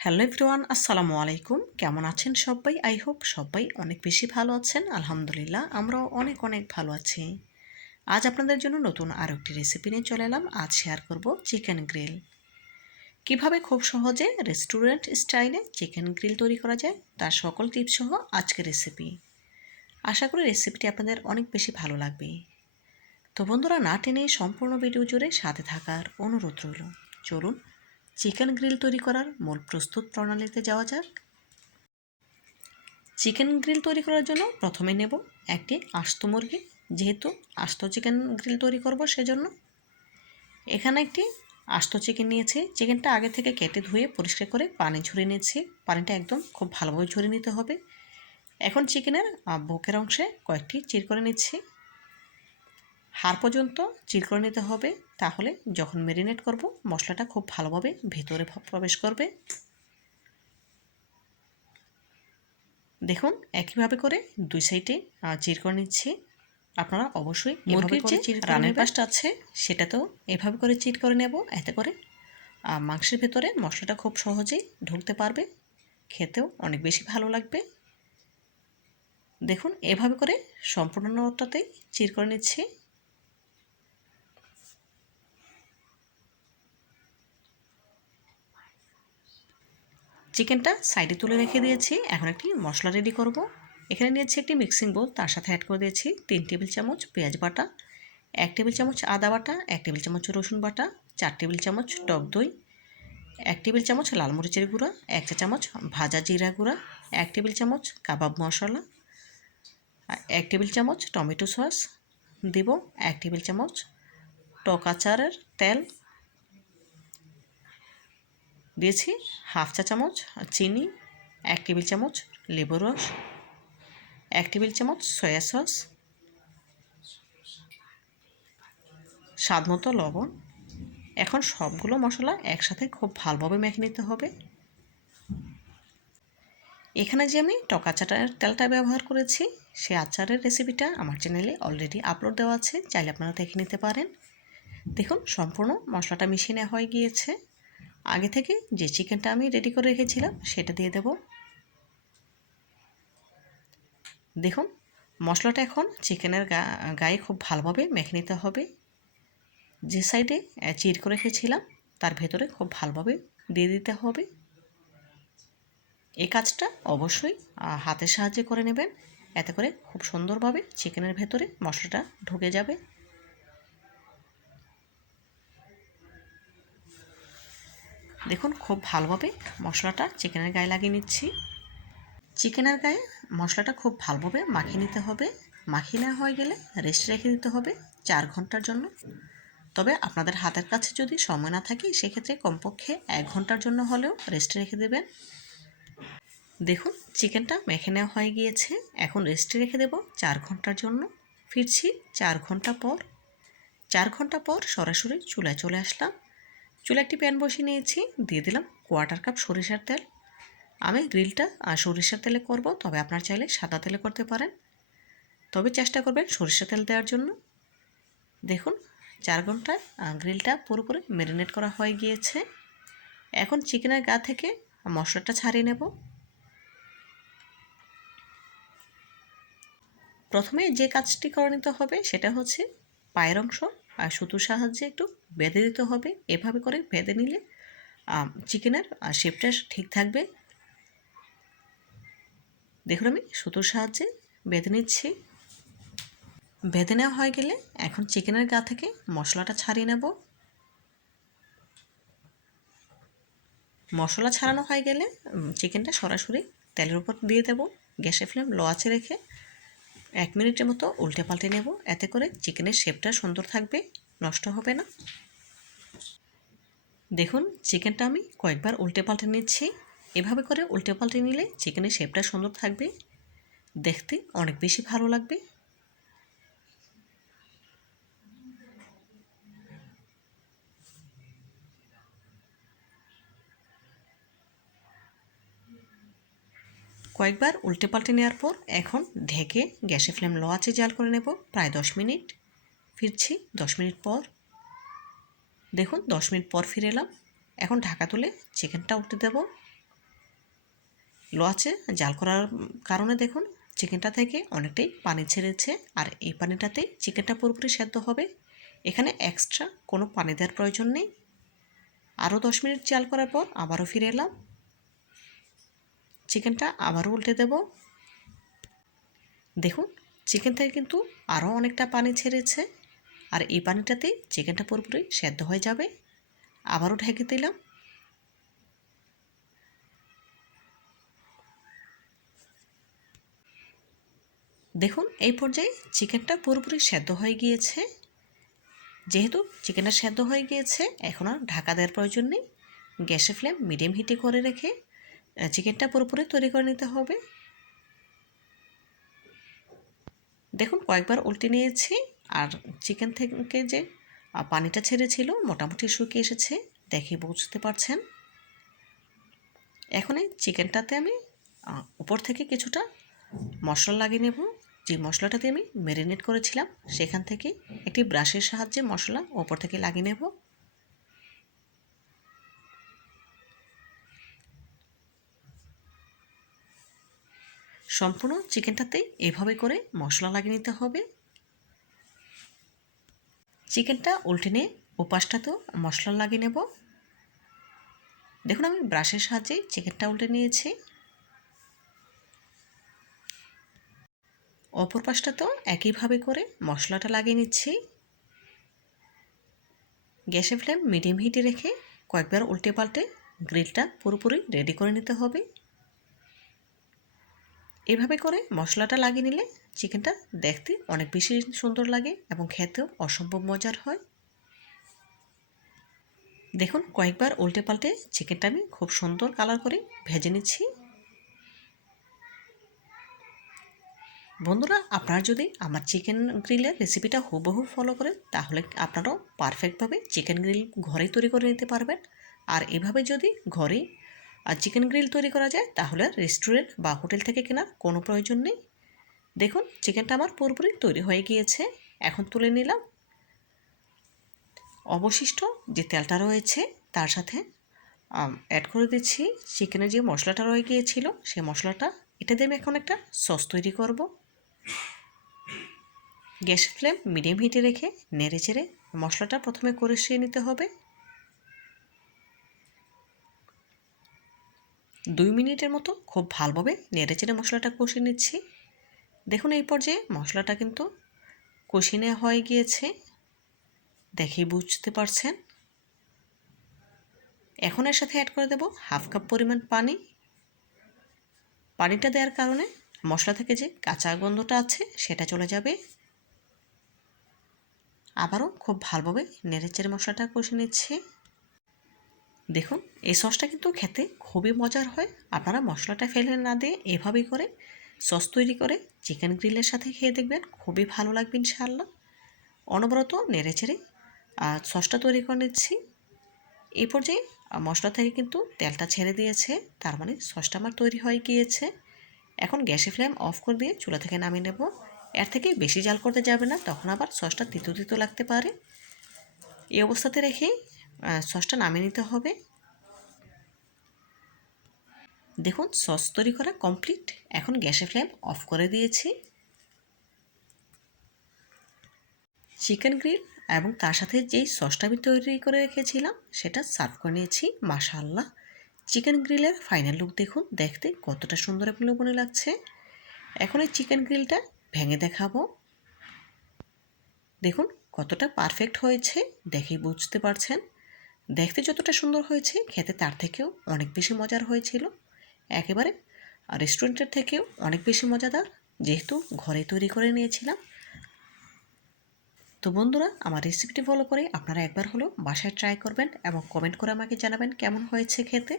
Hello everyone, আসসালামু আলাইকুম। কেমন আছেন সবাই? আই হোপ সবাই অনেক বেশি ভালো আছেন। আলহামদুলিল্লাহ আমরাও অনেক অনেক ভালো আছি। আজ আপনাদের জন্য নতুন আরও একটি রেসিপি নিয়ে চলে এলাম। আজ শেয়ার করব চিকেন গ্রিল। কিভাবে খুব সহজে রেস্টুরেন্ট স্টাইলে চিকেন গ্রিল তৈরি করা যায় তার সকল টিপস সহ আজকের রেসিপি। আশা করি রেসিপিটি আপনাদের অনেক বেশি ভালো লাগবে। তো বন্ধুরা, না টেনে সম্পূর্ণ ভিডিও জুড়ে সাথে থাকার অনুরোধ রইল। চলুন চিকেন গ্রিল তৈরি করার মূল প্রস্তুত প্রণালীতে যাওয়া যাক। চিকেন গ্রিল তৈরি করার জন্য প্রথমে নেব একটি আস্ত মুরগি। যেহেতু আস্ত চিকেন গ্রিল তৈরি করব সেজন্য এখানে একটি আস্ত চিকেন নিয়েছি। চিকেনটা আগে থেকে কেটে ধুয়ে পরিষ্কার করে পানি ঝরিয়ে নিয়েছি। পানিটা একদম খুব ভালোভাবে ঝরিয়ে নিতে হবে। এখন চিকেনের বুকের অংশে কয়েকটি চির করে নিচ্ছি। হাড় পর্যন্ত চির করে নিতে হবে, তাহলে যখন ম্যারিনেট করব মশলাটা খুব ভালোভাবে ভেতরে প্রবেশ করবে। দেখুন একইভাবে করে দুই সাইডে চির করে নিচ্ছি। আপনারা অবশ্যই মুরগির যে রানের পাশটা আছে সেটাতেও এভাবে করে চিট করে নেব। এতে করে মাংসের ভেতরে মশলাটা খুব সহজেই ঢুকতে পারবে, খেতেও অনেক বেশি ভালো লাগবে। দেখুন এভাবে করে সম্পূর্ণটাতেই চির করে নিচ্ছি। চিকেনটা সাইডে তুলে রেখে দিয়েছি। এখন একটি মশলা রেডি করব। এখানে নিয়েছি একটি মিক্সিং বোল, তার সাথে অ্যাড করে দিয়েছি 3 টেবিল চামচ পেঁয়াজ বাটা, 1 টেবিল চামচ আদা বাটা, 1 টেবিল চামচ রসুন বাটা, 4 টেবিল চামচ টক দই, 1 টেবিল চামচ লাল মরিচের গুঁড়া, 1 চা চামচ ভাজা জিরা গুঁড়া, 1 টেবিল চামচ কাবাব মশলা, 1 টেবিল চামচ টমেটো সস দেব, 1 টেবিল চামচ টক আচারের তেল দিয়েছি, হাফ চা চামচ চিনি, 1 টেবিল চামচ লেবুর রস, 1 টেবিল চামচ সয়া সস, স্বাদ মতো লবণ। এখন সবগুলো মশলা একসাথে খুব ভালোভাবে মেখে নিতে হবে। এখানে যে আমি টক আচারের তেলটা ব্যবহার করেছি সেই আচারের রেসিপিটা আমার চ্যানেলে অলরেডি আপলোড দেওয়া আছে, চাইলে আপনারা দেখে নিতে পারেন। দেখুন সম্পূর্ণ মশলাটা মিশিয়ে নেওয়া হয়ে গিয়েছে। আগে থেকে যে চিকেনটা আমি রেডি করে রেখেছিলাম সেটা দিয়ে দেব। দেখুন মশলাটা এখন চিকেনের গায়ে খুব ভালোভাবে মেখে নিতে হবে। যে সাইডে চির করে রেখেছিলাম তার ভেতরে খুব ভালোভাবে দিয়ে দিতে হবে। এই কাজটা অবশ্যই হাতের সাহায্যে করে নেবেন, এতে করে খুব সুন্দরভাবে চিকেনের ভেতরে মশলাটা ঢুকে যাবে। দেখুন খুব ভালোভাবে মশলাটা চিকেনের গায়ে লাগিয়ে নিচ্ছি। চিকেনের গায়ে মশলাটা খুব ভালোভাবে মাখিয়ে নিতে হবে। মাখিয়ে নেওয়া হয়ে গেলে রেস্টে রেখে দিতে হবে 4 ঘন্টার জন্য। তবে আপনাদের হাতের কাছে যদি সময় না থাকে সেক্ষেত্রে কমপক্ষে 1 ঘন্টার জন্য হলেও রেস্টে রেখে দেবেন। দেখুন চিকেনটা মেখে নেওয়া হয়ে গিয়েছে। এখন রেস্টে রেখে দেব 4 ঘন্টার জন্য। ফিরছি 4 ঘন্টা পর। 4 ঘন্টা পর সরাসরি চুলায় চলে আসলাম। চুলায় একটি প্যান বসিয়ে নিয়েছি, দিয়ে দিলাম 1/4 কাপ সরিষার তেল। আমি গ্রিলটা সরিষার তেলে করব, তবে আপনার চাইলে সাদা তেলে করতে পারেন, তবে চেষ্টা করবেন সরিষার তেল দেওয়ার জন্য। দেখুন 4 ঘন্টায় গ্রিলটা পুরোপুরি ম্যারিনেট করা হয়ে গিয়েছে। এখন চিকেনের গা থেকে মশলাটা ছাড়িয়ে নেব। প্রথমে যে কাজটি করে নিতে হবে সেটা হচ্ছে পায়ের অংশ আর সুতোর সাহায্যে একটু বেঁধে দিতে হবে। এভাবে করে বেঁধে নিলে চিকেনের শেপটা ঠিক থাকবে। দেখুন আমি সুতোর সাহায্যে বেঁধে নিচ্ছি। বেঁধে নেওয়া হয়ে গেলে এখন চিকেনের গা থেকে মশলাটা ছাড়িয়ে নেব। মশলা ছাড়ানো হয়ে গেলে চিকেনটা সরাসরি তেলের উপর দিয়ে দেব। গ্যাসের ফ্লেম লো আঁচে রেখে 1 মিনিটের মতো উল্টে পাল্টে নেব। এতে করে চিকেনের শেপটা সুন্দর থাকবে, নষ্ট হবে না। দেখুন চিকেনটা আমি কয়েকবার উল্টে পাল্টে নিচ্ছি। এভাবে করে উল্টে পাল্টে নিলে চিকেনের শেপটা সুন্দর থাকবে, দেখতে অনেক বেশি ভালো লাগবে। কয়েকবার উল্টে পাল্টে নেওয়ার পর এখন ঢেকে গ্যাসের ফ্লেম লো আঁচে জাল করে নেব প্রায় 10 মিনিট। ফিরছি 10 মিনিট পর। দেখুন 10 মিনিট পর ফিরে এলাম। এখন ঢাকা তুলে চিকেনটা উল্টে দেব। লো আঁচে জাল করার কারণে দেখুন চিকেনটা থেকে অনেকটাই পানি ছেড়েছে, আর এই পানিটাতেই চিকেনটা পুরোপুরি সেদ্ধ হবে। এখানে এক্সট্রা কোনো পানি দেওয়ার প্রয়োজন নেই। আরও 10 মিনিট জাল করার পর আবারও ফিরে এলাম। চিকেনটা আবারও উল্টে দেব। দেখুন চিকেন থেকে কিন্তু আরও অনেকটা পানি ছেড়েছে, আর এই পানিটাতেই চিকেনটা পুরোপুরি সেদ্ধ হয়ে যাবে। আবারও ঢেকে দিলাম। দেখুন এই পর্যায়ে চিকেনটা পুরোপুরি সেদ্ধ হয়ে গিয়েছে। যেহেতু চিকেনটা সেদ্ধ হয়ে গিয়েছে, এখন আর ঢাকা দেওয়ার প্রয়োজন নেই। গ্যাসের ফ্লেম মিডিয়াম হিটে করে রেখে চিকেনটা পুরোপুরি তৈরি করে নিতে হবে। দেখুন কয়েকবার উল্টে নিয়েছি, আর চিকেন থেকে যে পানিটা ছেড়েছিল মোটামুটি শুকিয়ে এসেছে, দেখে বুঝতে পারছেন। এখন এই চিকেনটাতে আমি উপর থেকে কিছুটা মশলা লাগিয়ে নেব। যে মশলাটাতে আমি ম্যারিনেট করেছিলাম সেখান থেকে একটি ব্রাশের সাহায্যে মশলা উপর থেকে লাগিয়ে নেব। সম্পূর্ণ চিকেনটাতেই এভাবে করে মশলা লাগিয়ে নিতে হবে। চিকেনটা উল্টে নিয়ে ওপাশটাতেও মশলা লাগিয়ে নেব। দেখুন আমি ব্রাশের সাহায্যে চিকেনটা উল্টে নিয়েছি। অপর পাশটাতেও একইভাবে করে মশলাটা লাগিয়ে নিচ্ছি। গ্যাসের ফ্লেম মিডিয়াম হিটে রেখে কয়েকবার উল্টে পাল্টে গ্রিলটা পুরোপুরি রেডি করে নিতে হবে। এভাবে করে মশলাটা লাগিয়ে নিলে চিকেনটা দেখতে অনেক বেশি সুন্দর লাগে এবং খেতেও অসম্ভব মজার হয়। দেখুন কয়েকবার উল্টে পাল্টে চিকেনটা আমি খুব সুন্দর কালার করে ভেজে নিচ্ছি। বন্ধুরা আপনারা যদি আমার চিকেন গ্রিলের রেসিপিটা হুবহু ফলো করেন তাহলে আপনারাও পারফেক্টভাবে চিকেন গ্রিল ঘরেই তৈরি করে নিতে পারবেন। আর এভাবে যদি ঘরেই চিকেন গ্রিল তৈরি করা যায় তাহলে রেস্টুরেন্ট বা হোটেল থেকে কেনার কোনো প্রয়োজন নেই। দেখুন চিকেনটা আমার পুরোপুরি তৈরি হয়ে গিয়েছে, এখন তুলে নিলাম। অবশিষ্ট যে তেলটা রয়েছে তার সাথে অ্যাড করে দিচ্ছি চিকেনের যে মশলাটা রয়ে গিয়েছিল সেই মশলাটা। এটা দিয়ে আমি এখন একটা সস তৈরি করব। গ্যাস ফ্লেম মিডিয়াম হিটে রেখে নেড়ে চেড়ে মশলাটা প্রথমে কষিয়ে নিতে হবে। 2 মিনিটের মতো খুব ভালোভাবে নেড়ে চেড়ে মশলাটা কষিয়ে নিচ্ছি। দেখুন এই পর্যায়ে মশলাটা কিন্তু কষিয়ে নেওয়া হয়ে গিয়েছে, দেখেই বুঝতে পারছেন। এখন এর সাথে অ্যাড করে দেব হাফ কাপ পরিমাণ পানি। পানিটা দেওয়ার কারণে মশলা থেকে যে কাঁচা গন্ধটা আছে সেটা চলে যাবে। আবারও খুব ভালোভাবে নেড়েচেড়ে মশলাটা কষিয়ে নিচ্ছি। দেখুন এই সসটা কিন্তু খেতে খুবই মজার হয়। আপনারা মশলাটা ফেলে না দিয়ে এভাবেই করে সস তৈরি করে চিকেন গ্রিলের সাথে খেয়ে দেখবেন, খুবই ভালো লাগবে ইনশাআল্লাহ। অনবরত নেড়েচেড়ে সসটা তৈরি করে নিচ্ছি। এই পর্যায়ে মশলা থেকে কিন্তু তেলটা ছেড়ে দিয়েছে, তার মানে সসটা আমার তৈরি হয়ে গিয়েছে। এখন গ্যাসের ফ্লেম অফ করে দিয়ে চুলা থেকে নামিয়ে নেব। এর থেকে বেশি জাল করতে যাবে না, তখন আবার সসটা তিতো তিতো লাগতে পারে। এই অবস্থাতে রেখে সসটা নামিয়ে নিতে হবে। দেখুন সস তৈরি করা কমপ্লিট। এখন গ্যাসের ফ্লেম অফ করে দিয়েছি। চিকেন গ্রিল এবং তার সাথে যেই সসটা আমি তৈরি করে রেখেছিলাম সেটা সার্ভ করে নিয়েছি। মাশাআল্লাহ চিকেন গ্রিলের ফাইনাল লুক দেখুন, দেখতে কতটা সুন্দর এবং লোভনীয় লাগছে। এখন এই চিকেন গ্রিলটা ভেঙে দেখাবো। দেখুন কতটা পারফেক্ট হয়েছে, দেখেই বুঝতে পারছেন। দেখতে যতটা সুন্দর হয়েছে খেতে তার থেকেও অনেক বেশি মজার হয়েছিল। একেবারে রেস্টুরেন্টের থেকেও অনেক বেশি মজাদার, যেহেতু ঘরে তৈরি করে নিয়েছিলাম। তো বন্ধুরা আমার রেসিপিটি ফলো করে আপনারা একবার হলেও বাসায় ট্রাই করবেন এবং কমেন্ট করে আমাকে জানাবেন কেমন হয়েছে খেতে।